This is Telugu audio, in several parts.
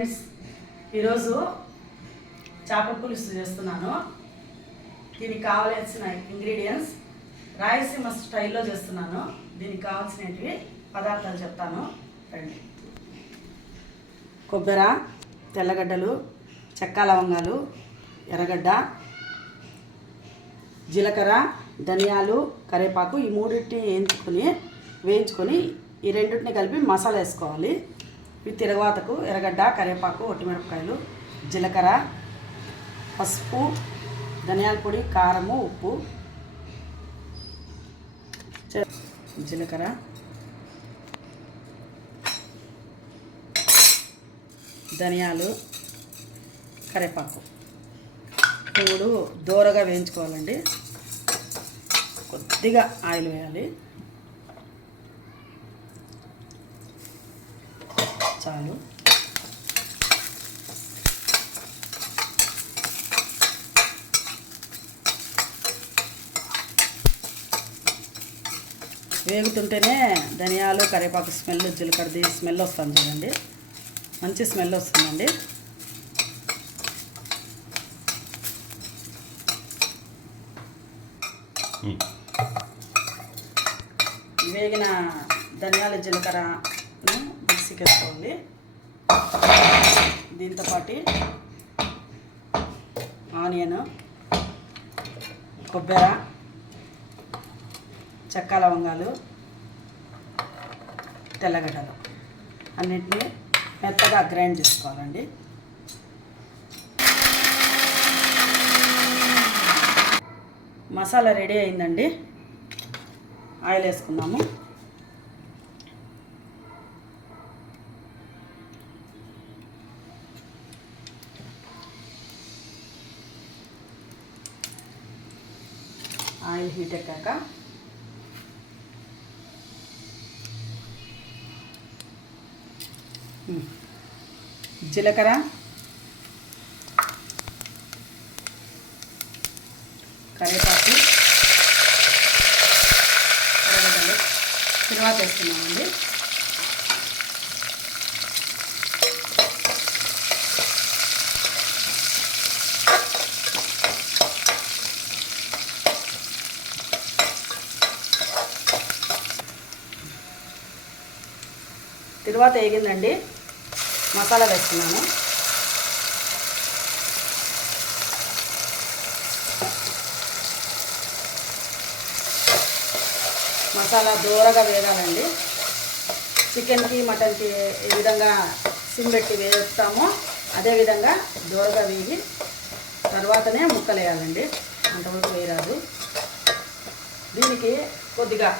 ఫ్రెండ్స్, ఈరోజు చేపల పులుసు చేస్తున్నాను. దీనికి కావాల్సిన ఇంగ్రీడియంట్స్ రాయలసీమ స్టైల్లో చేస్తున్నాను. దీనికి కావాల్సినవి పదార్థాలు చెప్తాను రండి. కొబ్బరి, తెల్లగడ్డలు, చెక్క లవంగాలు, ఎర్రగడ్డ, జీలకర్ర, ధనియాలు, కరివేపాకు ఈ మూడింటిని వేయించుకొని ఈ రెండింటిని కలిపి మసాలా వేసుకోవాలి. ఈ తిరగవాతకు ఎర్రగడ్డ, కరివేపాకు, ఒట్టిమిరపకాయలు, జీలకర్ర, పసుపు, ధనియాల పొడి, కారము, ఉప్పు, జీలకర్ర, ధనియాలు, కరివేపాకు మూడు దూరగా వేయించుకోవాలండి. కొద్దిగా ఆయిల్ వేయాలి, చాలు. వేగుతుంటేనే ధనియాలు, కరివేపాకు స్మెల్, జీలకర్రది స్మెల్ వస్తుంది చూడండి, మంచి స్మెల్ వస్తుందండి. వేగిన ధనియాలు, జీలకర్రను మిక్సీకి వేసుకోండి. దీంతోపాటు ఆనియన్, కొబ్బరి, చెక్క లవంగాలు, తెల్లగడ్డలు అన్నింటినీ మెత్తగా గ్రైండ్ చేసుకోవాలండి. మసాలా రెడీ అయిందండి. ఆయిల్ వేసుకున్నాము. ఆయిల్ హీట్ ఎక్కాక జీలకర్ర, కరివేపాకు, ఎర్రగడ్డలు తర్వాత వేస్తున్నామండి. తరువాత వేగిందండి, మసాలా వేస్తున్నాను. మసాలా దూరగా వేగాలండి. చికెన్కి, మటన్కి ఏ విధంగా సిమ్ పెట్టి వేస్తామో అదేవిధంగా దూరగా వేగి తర్వాతనే ముక్కలు వేయాలండి, అంతవరకు వేయరాదు. దీనికి కొద్దిగా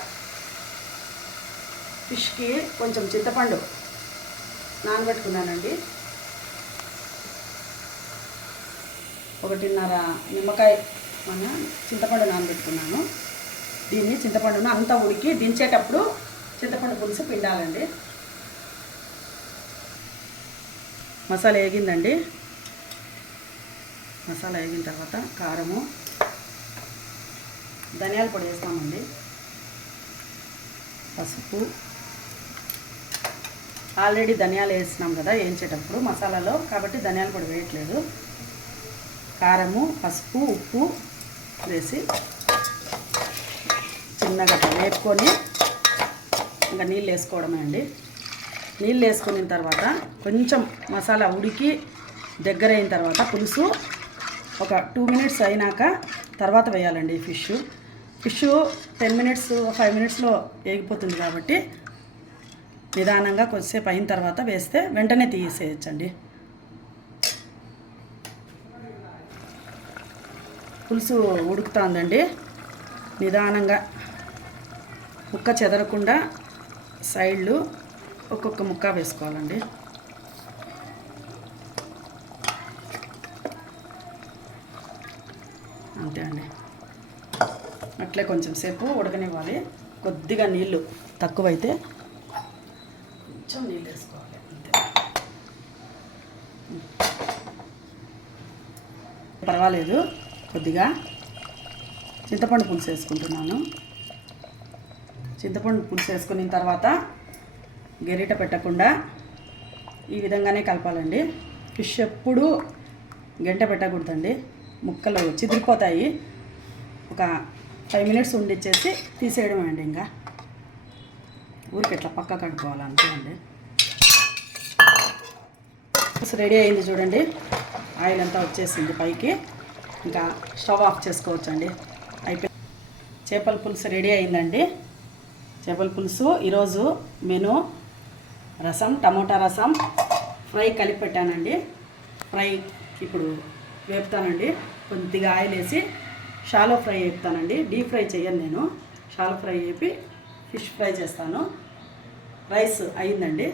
ఫిష్కి కొంచెం చింతపండు నానబెట్టుకున్నానండి. 1.5 నిమ్మకాయ చింతపండు నానబెట్టుకున్నాను. దీన్ని చింతపండును అంతా ఉడికి దించేటప్పుడు చింతపండు పులుసు పిండాలండి. మసాలా వేగిందండి. మసాలా వేగిన తర్వాత కారము, ధనియాల పొడి వేస్తామండి, పసుపు, ఆల్రెడీ ధనియాలు వేసినాం కదా వేయించేటప్పుడు మసాలాలో, కాబట్టి ధనియాల పొడి వేయట్లేదు. కారము, పసుపు, ఉప్పు వేసి చిన్నగా వేపుకొని ఇంకా నీళ్ళు వేసుకోవడమే అండి. నీళ్ళు వేసుకున్న తర్వాత కొంచెం మసాలా ఉడికి దగ్గర అయిన తర్వాత పులుసు ఒక 2 మినిట్స్ అయినాక తర్వాత వేయాలండి. ఫిష్ 10 మినిట్స్ 5 మినిట్స్లో వేగిపోతుంది కాబట్టి నిదానంగా కొద్దిసేపు అయిన తర్వాత వేస్తే వెంటనే తీసేయచ్చండి. పులుసు ఉడుకుతుందండి. నిదానంగా ముక్క చెదరకుండా సైడ్లు ఒక్కొక్క ముక్క వేసుకోవాలండి. అంతే అండి. అట్లే కొంచెం సేపు ఉడకనివ్వాలి. కొద్దిగా నీళ్ళు తక్కువైతే కొంచెం నీళ్ళు వేసుకోవాలి, అంతే. పర్వాలేదు. కొద్దిగా చింతపండు పులుసు వేసుకుంటున్నాను. చింతపండు పులుసు వేసుకున్న తర్వాత గరిట పెట్టకుండా ఈ విధంగానే కలపాలండి. ఫిష్ ఎప్పుడు గంట పెట్టకూడదండి, ముక్కలు చిదిరిపోతాయి. ఒక 5 మినిట్స్ ఉండిచ్చేసి తీసేయడం అండి. ఇంకా ఊరికి ఇట్లా పక్క కడుక్కోవాలి అంతే అండి. రెడీ అయింది చూడండి, ఆయిల్ అంతా వచ్చేసింది పైకి. ఇంకా స్టవ్ ఆఫ్ చేసుకోవచ్చండి. అయిపోయి చేపల పులుసు రెడీ అయిందండి. చేపల పులుసు ఈరోజు మెను రసం, టమోటా రసం, ఫ్రై కలిపి పెట్టానండి. ఫ్రై ఇప్పుడు వేపుతానండి. కొద్దిగా ఆయిల్ వేసి షాలో ఫ్రై వేపుతానండి. డీప్ ఫ్రై చేయను నేను, షాలో ఫ్రై వేపి ఫిష్ ఫ్రై చేస్తాను. రైస్ అయిందండి.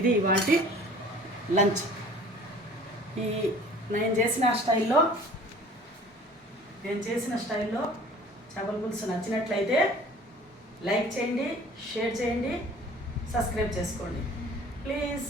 ఇది ఇవాల్టి లంచ్. ఈ నేను చేసిన స్టైల్లో చేపల పులుసు నచ్చినట్లయితే లైక్ చేయండి, షేర్ చేయండి, సబ్స్క్రైబ్ చేసుకోండి ప్లీజ్.